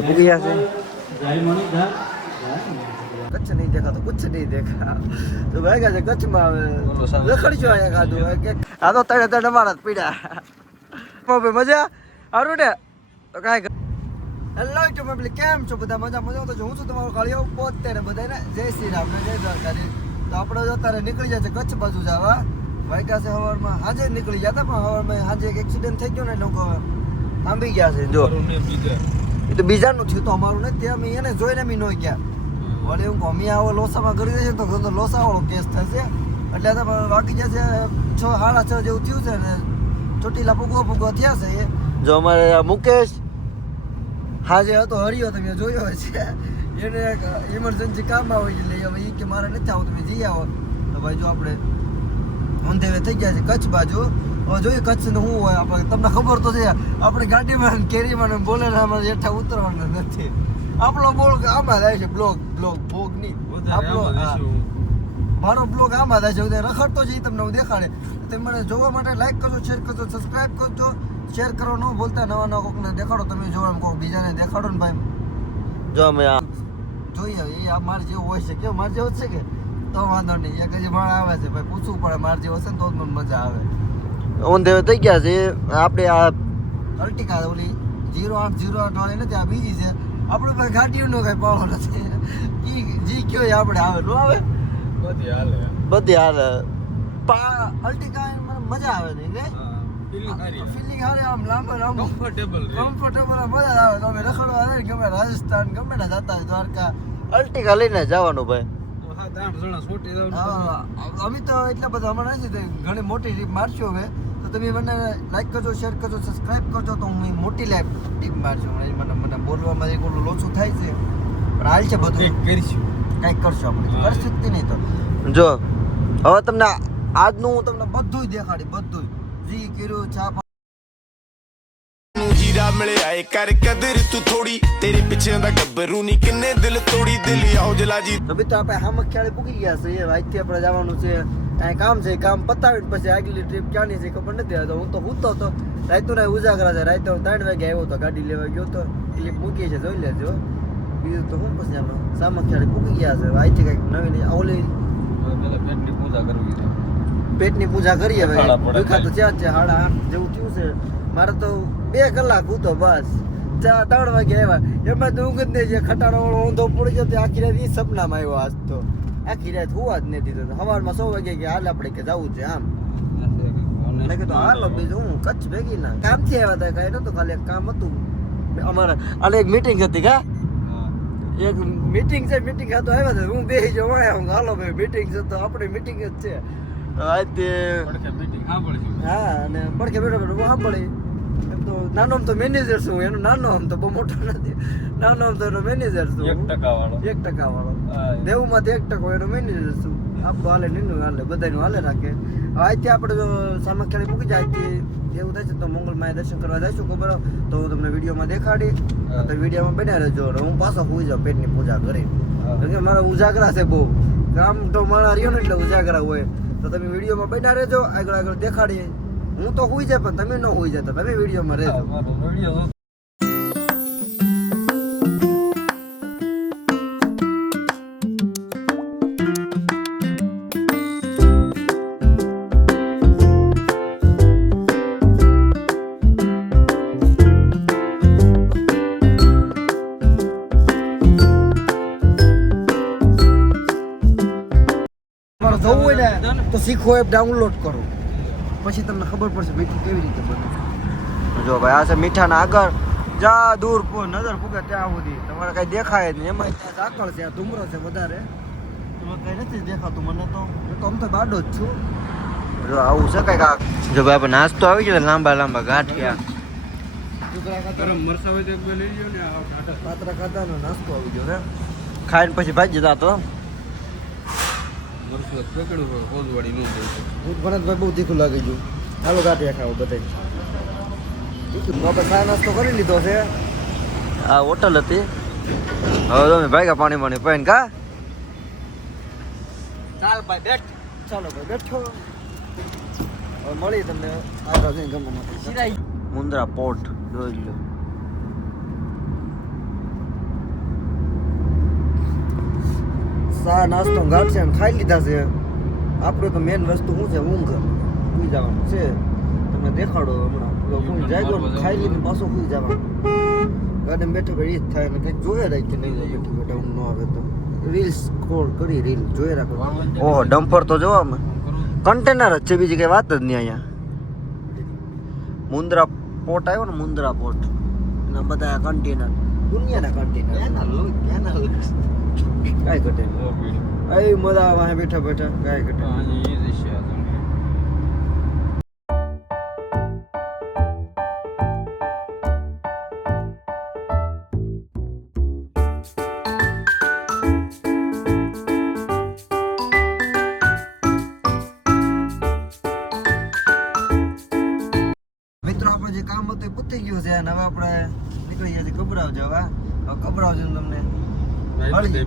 पुगिया से कच्छ नहीं देखा तो कुछ नहीं देखा तो भाई का कच्छ में लखड़ी जो आया खाधो आ तो तड़े तड़े मारा पीड़ा पे मजा आरू ने तो काय હેલો તો મેં કેમ છો બધા મજા તો હું છું તમારો કાળિયો પોતે ને બધાને જય શ્રી રામ ને જય દ્વારકાધીશ તો આપણે જો અત્યારે નીકળી જાય છે કચ્છ બાજુ જવા વાયકા છે હવારમાં આજે નીકળી જતા પણ હવારમાં આજે એક એક્સિડન્ટ થઈ ગયો ને લોકો આંબી ગયા છે જો એ તો બીજાનું થયું તો અમારું ને તે અમે એને જોઈને અમે નો ગયા વળી હું ગમી આવો લોસામાં કરી દેશે તો ઘણો લોસાવાળો કેસ થશે એટલે તો વાગી જશે 6:30 જેવું થયું છે ને ચોટીલા પૂગો થયા છે એ જો અમારે મુકેશ હાજે હતો હરિયો તમે જોયો છે એને ઇમરજન્સી કામ આવે એટલે હવે એ કે મારે નથી આવું તમે જઈ આવો તો ભાઈ જો આપણે અંધેવે થઈ ગયા છે કચ્છ બાજુ હવે જોઈએ કચ્છનું શું હોય આપણે તમને ખબર તો છે આપણે ગાડીમાં કેરીમાં બોલે ને આમાં હેઠા ઉતરવાનું નથી આપણો બોલ આમાં જાય છે બ્લોગ ભોગ નહીં આપણો મારો બ્લોગ આમાં જાય છે રખડતો જ તમને હું દેખાડે તમે મને જોવા માટે લાઈક કરજો શેર કરજો સબસ્ક્રાઈબ કરજો શેર કરો ન બોલતા નવા કોકને દેખાડો તમે જો એમ કોક બીજાને દેખાડો ને ભાઈ જો અમે જોઈએ એ આ માર જેવું હોય છે કેવું માર જેવું છે કે તો વાંધો નહીં એક હજી માળ આવે છે ભાઈ પૂછવું પડે માર જેવો છે ને તો જ મને મજા આવે ઓન દેવ થઈ ગયા છે આપણે આ અલ્ટિકા ઓલી 0808 વાળી નથી આ બીજી છે આપણે ભાઈ ગાડીઓનો કઈ પાળો નથી જી કયો આપણે આવે નો આવે બધી હાલે અલ્ટિકા મને મજા આવે નહીં રે ફીલિંગ હારે આમ લાંબા કમ્ફર્ટેબલ મજા આવે તમે રખડવા આવે ગમે રાજસ્થાન ગમે ને જતા હોય દ્વારકા અલ્ટિકા લઈને જવાનું ભાઈ અમે તો એટલા બધા હમણાં નથી ઘણી મોટી ટ્રીપ મારશું હવે તો તમે મને લાઈક કરજો શેર કરજો સબસ્ક્રાઈબ કરજો તો હું મોટી લાઈફ ટ્રીપ મારશું મને બોલવામાં એક ઓલું લોચું થાય છે પણ હાલ છે બધું કંઈક કરશું આપણે કરશું જ નહીં તો જો હવે તમને આજનું હું તમને બધું દેખાડી બધું જી કર્યું છાપ हीरा मिले आए कर कदर तू थोड़ी तेरे पीछे दा गब्बरू नी किन्ने दिल तोड़ी दिल आओ जला जी તો બી તો આપણે હામખિયાળી પૂગી ગયા છે એ વાઈથી આપણે જવાનું છે કાંઈ કામ છે કામ પતાવીને પછી આગલી ટ્રીપ ક્યાંની છે ખબર નથી તો હું તો સૂતો હતો રાઈતું ના ઉજાગરા છે રાઈતે 3 વાગે આવ્યો તો ગાડી લેવા ગયો તો ક્લિપ મૂકી છે જોઈ લેજો બીજું તો હું પછી આનો સામખિયાળી પૂગી ગયા છે વાઈથી કંઈક નવી ઓલી પેટની પૂજા કરીએ હવે દુખા તો ત્યાં છે 8:30 જેવું થયું છે મારે તો 2 કલાક હતો બસ 3 વાગે આવ્યા એમાં તો ઊંઘ જ નહીં જે ખટારો વાળો ઊંધો પડી ગયો તે આખી રાત એ સપનામાં આવ્યો આજ તો આખી રાત હોવા જ નહીં દીધો સવારમાં 6 વાગે કે હાલ આપણે કે જવું છે આમ મેં કીધું હાલો બીજું હું કચ્છ ભેગી ના કામથી આવ્યા હતા કાંઈ નહોતું ખાલી એક કામ હતું અમારે આલે એક મીટિંગ હતી કા એક મીટિંગ છે મીટિંગ ખાતો આવ્યા હતા હું બેસી જાઉં હાલો ભાઈ મીટિંગ છે તો આપણી મીટિંગ જ છે આજે હા અને પડખે બેઠો હું સાંભળી એમ તો નાનો તો મેનેજર છું એનો નાનો આમ તો બહુ મોટો નથી નાનો આમ તો એનો મેનેજર છું 1% વાળો દેવુંમાંથી 1% એનો મેનેજર છું આપણું હાલે નીનું હાલે બધાનું હાલે રાખે આજથી આપણે જો સામખિયાળી મૂકી જાય આજથી એવું થાય છે તો મંગલમાએ દર્શન કરવા જઈશું ખબર તો હું તમને વિડીયોમાં દેખાડી તો વિડીયોમાં બન્યા રહેજો હું પાછો હોઈ જાઉં પેટની પૂજા કરી કારણ કે મારા ઉજાગરા છે બહુ કામ તો મારા રહ્યો ને એટલે ઉજાગરા હોય તો તમે વિડીયોમાં બન્યા રહેજો આગળ દેખાડીએ હું તો હોઈ જાય પણ તમે ન હોઈ જતા તમે વિડીયોમાં રહેજો જોવું હોય ને તો શીખો એપ ડાઉનલોડ કરો પછી તમને ખબર પડશે મીઠું કેવી રીતે બને જો ભાઈ આ છે મીઠાના આગળ જા દૂર નજર પૂગે ત્યાં સુધી તમારે કઈ દેખાય જ નહીં એમાં ત્યાં ઝાકળ છે ધુમરો છે વધારે એમાં કઈ નથી દેખાતું મને તો આમ તો બાડો જ છું જો આવું છે કઈક જો ભાઈ આપણે નાસ્તો આવી ગયો લાંબા ગાંઠિયા ગરમ મરસા હોય તો લઈ લ્યો ને પાતરા ખાધાનો નાસ્તો આવી ગયો ને ખાઈને પછી ભાજી જતા તો ભરતભાઈ બહુ તીખું લાગી ગયું હાલો ગાંઠિયા ખાવ બધા ચા નાસ્તો કરી લીધો છે આ હોટલ હતી હવે તમે ભાઈ પાણી પાણી કા ચાલ ભાઈ બેઠ ચાલો ભાઈ બેઠો હવે મળી તમને આગળ જઈને ગમે મુંદ્રા પોર્ટ જોઈ લો ચા નાસ્તો ગાંઠ છે ખાઈ લીધા છે. આપણે તો મેન વસ્તુ શું છે? ઊંઘ. સુઈ જવાનું છે. તમને દેખાડો હમણાં કોઈ જાગ્યો ને ખાઈ લઈને પાછો સુઈ જવાનું. ગાડીમાં બેઠા બેઠા જ થાય ને કંઈક જોઈએ રાખી નહીં બેઠા બેઠા ઊંઘ ન આવે તો રીલ સ્ક્રોલ કરી રીલ જોઈએ રાખો. ઓહો ડમ્પર તો જોવા અમે કન્ટેનર જ છે, બીજી કઈ વાત જ નહીં. અહીંયા મુન્દ્રા પોર્ટ આવ્યો ને, મુન્દ્રા પોર્ટ એના બધા કન્ટેનર, દુનિયાના કન્ટેનર. કાંઈ ઘટે અહીં મજા આવે બેઠા બેઠા, કાંઈ ઘટે. મિત્રો આપણે જે કામ હતું એ પતી ગયું છે અને હવે આપણે નીકળી ગયા છીએ કબરાવ જવા. હવે કબરાવ છે તમને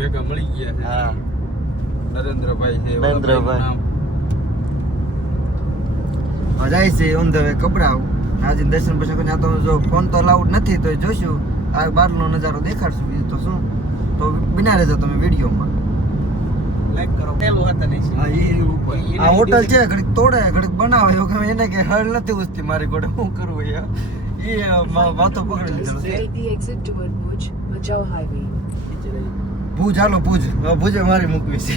ભેગા મળી ગયા છે. હા નરેન્દ્રભાઈ છે. નરેન્દ્રભાઈ જાય છે ઓન ધ વે કબરાવ. આજે દર્શન પછી કોઈ તો જો ફોન તો અલાઉડ નથી તો જોઈશું આ બહારનો નજારો દેખાડશું. બીજું તો શું, તો બિના રહેજો તમે વિડીયોમાં. લાઈક કરો. પેલું હતા નહીં. હા એ ઉપર આ હોટલ છે, ઘડીક તોડે ઘડીક બનાવે એવું કે એને કે હળ નથી ઉસતી મારી ગોડે શું કરવું યાર. એ વાતો પકડી લીધો છે. Take the exit toward Bhuj, Bajau Highway. Bhuj હાલો ભુજ. હવે ભુજે મારી મૂકવી છે.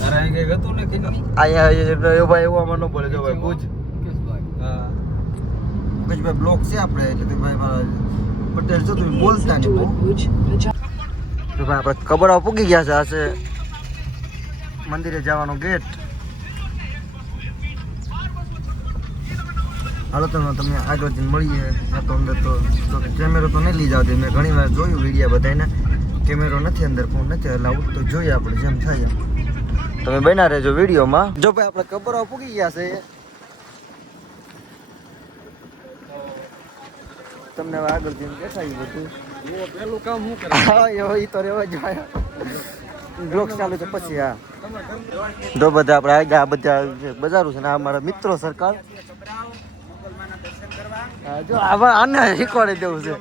તારે અહીં કઈ હતું ને કે નહીં? અહીંયા એ ભાઈ એવામાં ન બોલે. જો ભાઈ ભુજ હા. મુકેશભાઈ બ્લોક છે આપણે એટલે કે ભાઈ મારા પટેલ છો તમે બોલતા Exit નહીં બહુ. toward Bhuj, Bajau. તો ભાઈ આપણે કબરાવ પૂગી ગયા છે. આ છે મંદિરે જવાનો ગેટ. હાલો તો તમે આગળ જઈને મળીએ. આ તો અંદર તો કેમેરો તો નહીં લઈ જાવ દે. મેં ઘણી વાર જોયું વિડીયો બધાને, કેમેરો નથી અંદર, ફોન નથી અલાઉડ. તો જોઈએ આપણે જેમ થાય એમ. તમે બના રહેજો વિડીયોમાં. જો ભાઈ આપણે કબરાવ પૂગી ગયા છે. તમને હવે આગળ જઈને દેખાયું બધું. પેલું કામ શું કરે? હા એ તો રેવા જ બ્લોક્સ ચાલુ છે પછી. હા જો બધા આપણે આગળ આ બધા બજારું છે ને આ મારા મિત્રો સરકાર. જો આને શીખવાડી દેવું છે.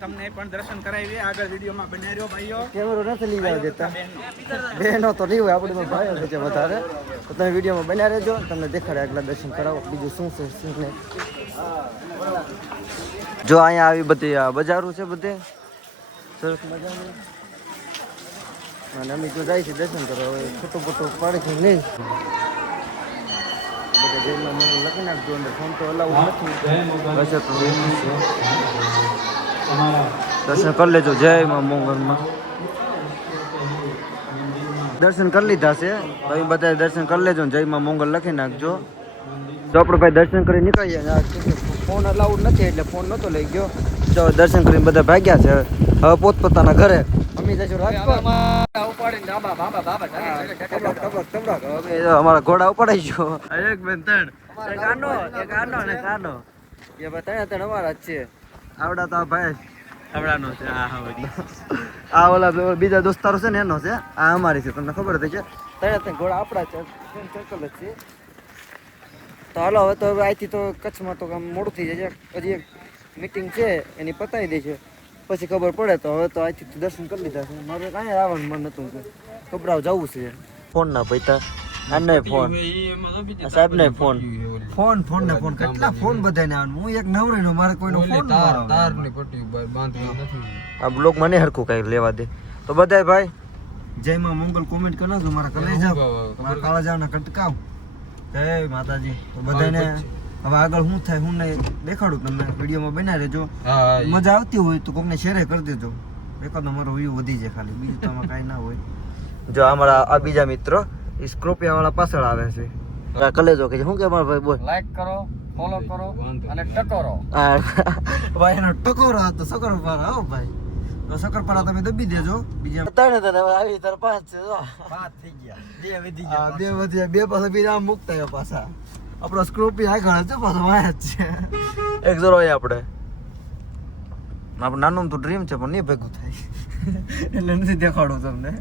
તમને પણ દર્શન કરાવીએ. આગળ વિડીયોમાં બને રહ્યો ભાઈઓ. કેમેરો નથી લઈ જવા દેતા. બહેનો તો નહીં હોય, આપણે તો ભાઈઓ છે વધારે. તો તમે વિડીયોમાં બન્યા રહેજો, તમને દેખાડે આગલા દર્શન કરાવો બીજું શું છે શું નહીં. જો અહીંયા આવી બધી આ બજારો છે બધે સરસ મજાની. અને અમે જો જાય છે દર્શન કરવા. હવે ફોટો ફોટો પાડે છે નહીં. બધા જઈને લખી નાખજો અંદર. ફોન તો અલાઉડ નથી. બસ તો દર્શન કરી લેજો. જય માં મોંગલમાં દર્શન કરી લીધા છે. તમે બધા દર્શન કરી લેજો ને જય માં મોંગલ લખી નાખજો. તો આપણે ભાઈ દર્શન કરી નીકળીએ. ફોન અલાઉડ નથી એટલે ફોન નહોતો લઈ ગયો. તો દર્શન કરીને બધા ભાગ્યા છે હવે પોતપોતાના ઘરે. અમે જઈશું રાજકોટ. અમારા ઘોડા ઉપાડાઈ ગયો. એક બેન ત્રણ, એક આનો ને એક આનો. એ ભાઈ ત્રણ અમારા જ છે. આવડા તો આ ભાઈ આવડાનો છે. આ ઓલા બીજા દોસ્તારો છે ને એનો છે. આ અમારી છે, તમને ખબર હતી છે. ત્રણ ઘોડા આપણા છે, સર્કલ જ છે. તો હાલો હવે તો અહીંથી તો કચ્છમાં તો કામ મોડું થઈ જાય છે. હજી એક મીટિંગ છે એની પતાવી દે છે પછી ખબર પડે. તો હવે તો અહીંથી દર્શન કરી લીધા છે. મારે કાંઈ આવવાનું મન નતું કે કબરાવ જવું છે. ફોન ના પૈતા આને ફોન સાહેબ ને ફોન ને ફોન કેટલા ફોન બધાને આવવાનું. હું એક નવરી નો મારે કોઈનો ફોન તાર ની પટ્ટી બાંધવી નથી. આ બ્લોગ મને હરખું કઈ લેવા દે. તો બધાય ભાઈ જય માં મંગલ કોમેન્ટ કરી નાખજો. મારા કલાઈ જાવ, મારા કાળા જાવ ના કટકાવ. જય માતાજી. તો બધાને હવે આગળ શું થાય હું નહીં દેખાડું તમને. વિડીયોમાં બના રહેજો. મજા આવતી હોય તો કોકને શેર કરી દેજો. એકાદો મારો વ્યૂ વધી જાય ખાલી, બીજું તો આમાં કાંઈ ના હોય. જો અમારા આ બીજા મિત્રો સ્કોર્પિયો વાળા પાછળ આવે છે. કલેજો કે શું કે મારા ભાઈ બોલ. લાઈક કરો, ફોલો કરો અને ટકોરો. ભાઈ એનો ટકોરો હતો શકરપારા. હો ભાઈ તો શકરપારા તમે દબી દેજો. બીજા ત્રણ તને આવી તાર પાંચ છે. જો પાંચ થઈ ગયા. બે વધી બે વધી બે પાછા બીજા આમ મુકતા આવ્યા પાછા. આપણો સ્કોર્પિયો આગળ છે પાછો વાયા જ છે. એક જોરો આપણે નાનું તો ડ્રીમ છે પણ નહીં ભેગું થાય એટલે નથી દેખાડું તમને.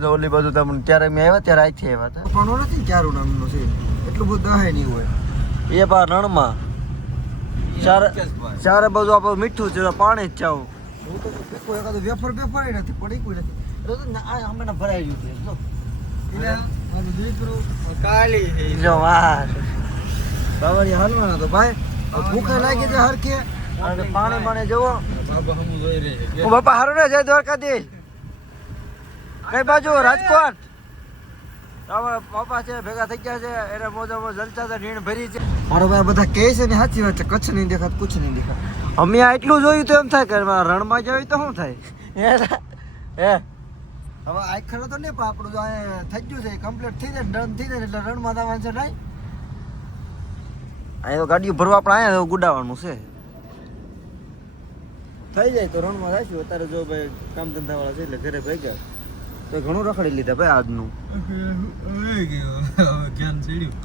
તો ઓલી બાજુ તમને ત્યારે મેં આવ્યા ત્યારે અહીંથી આવ્યા હતા. પણ નથી ક્યારું નામનું છે એટલું બધું દહાય નહીં હોય. એ બાર રણમાં ચારે બાજુ આપણે મીઠું છે, પાણી જ ચાવું. હું તો કોઈ એકાદું વેફર નથી પડી કોઈ નથી. જો તો આ હમણાં ભરાઈ ગયું છે જો મારું દીકરું કાલી જો વાહ બાવળી હાલવાનો તો ભાઈ ભૂખે લાગી છે હરખે અને પાણી પાણી જવો બાબા હમુ જોઈ રહી છે હું બાપા હારું ને જય દ્વારકાધીશ કઈ બાજુ રાજકોટ હવે બાપા છે ભેગા થઈ ગયા છે એને મોજામાં જલસા છે નીણ ભરી છે મારો ભાઈ બધા કહે છે ને સાચી વાત છે કચ્છ નહીં દેખાત કુછ નહીં દેખાત અમે આ એટલું જોયું તો એમ થાય કે રણમાં જવી તો શું થાય હે હવે આખર તો નહીં પણ આપણું જો થઈ ગયું છે કમ્પ્લીટ થઈ જાય ડન થઈ જાય એટલે રણમાં જવાનું છે નહીં અહીંયા તો ગાડીઓ ભરવા આપણે અહીંયા ગુડાવવાનું છે થઈ જાય તો રણમાં જઈશું અત્યારે જો ભાઈ કામ ધંધા વાળા છે એટલે ઘરે ભેગા તો ઘણું રખડી લીધા ભાઈ આજનું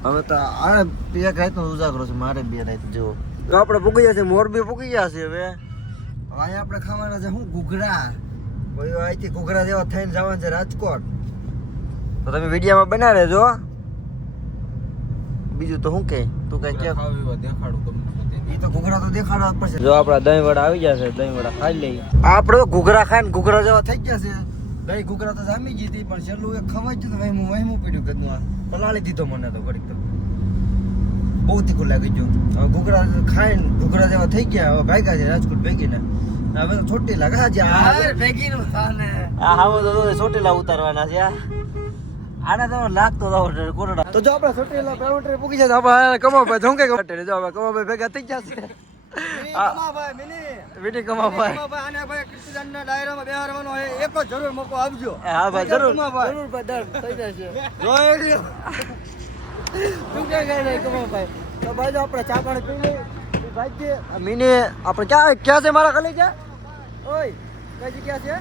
હવે તો આ બે રાતનો ઉજાગરો છે મારે બે રાત જો તો આપણે પૂગી ગયા છે મોરબી પૂગી ગયા છે હવે અહીંયા આપણે ખાવાના છે શું ઘૂઘરા ભાઈ અહીંથી ઘૂઘરા જેવા થઈને જવાનું છે રાજકોટ તો તમે વિડીયોમાં બના રહેજો બીજું તો શું કે તું કઈ કે દેખાડું તમને એ તો ઘૂઘરા તો દેખાડવા જ પડશે જો આપણા દહીં વડા આવી ગયા છે દહીં વડા ખાઈ લઈએ આપણે ઘૂઘરા ખાઈને ઘૂઘરા જેવા થઈ ગયા છે દહીં ઘૂઘરા તો જામી ગઈ હતી પણ છેલ્લું એક ખવાઈ ગયું તો વહેમું પીડ્યું કદનું આ પલાળી દીધો મને તો ઘડીક તો બહુ તીખું લાગી ગયું હવે ઘૂઘરા ખાઈને ઘૂઘરા જેવા થઈ ગયા હવે ભાગ્યા છે રાજકોટ ભેગીને હવે તો છોટી લાગે હાજી હા તો ચોટીલા ઉતારવાના છે આના તો લાગતો કોરડા તો જો આપણે ચોટીલા પેવટરી પૂકી જાય આપણે કમાભાઈ ઝોંકે કમાભાઈ જો આપણે કમાભાઈ ભેગા થઈ ગયા છે મિની કમાભાઈ આને ભાઈ કૃષ્ણના ડાયરામાં બેહારવાનો હોય એક જ જરૂર મોકો આપજો હા ભાઈ જરૂર જરૂર ભાઈ દર થઈ જશે જોઈ લ્યો તું કે ગઈ નહીં કમાભાઈ તો ભાઈ જો આપણે ચા પાણી પી લઈએ ભાઈ છે મિની આપણે ક્યાં છે મારા ખાલી છે ઓય કઈ જગ્યા છે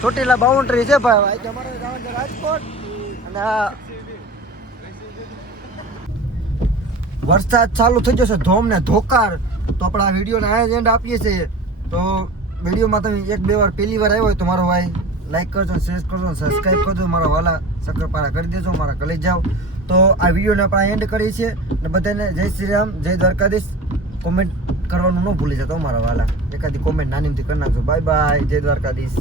ચોટીલા બાઉન્ડ્રી છે ભાઈ આજે અમારે જવાનું છે રાજકોટ અને વરસાદ ચાલુ થઈ જશે ધોમ ને ધોકાર તો આપણે આ વિડીયોને આ એન્ડ આપીએ છીએ તો વિડીયોમાં તમે એક બે વાર પહેલી વાર આવ્યો હોય તો મારો ભાઈ લાઈક કરજો શેર કરજો સબસ્ક્રાઈબ કરજો મારા વાલા શક્કરપારા કરી દેજો મારા કલેજ જાઓ તો આ વિડીયોને આપણે એન્ડ કરીએ છીએ અને બધાને જય શ્રી રામ જય દ્વારકાધીશ કોમેન્ટ કરવાનું ન ભૂલી જતો મારા વાલા એકાદી કોમેન્ટ નાનીમથી કરી નાખજો બાય બાય જય દ્વારકાધીશ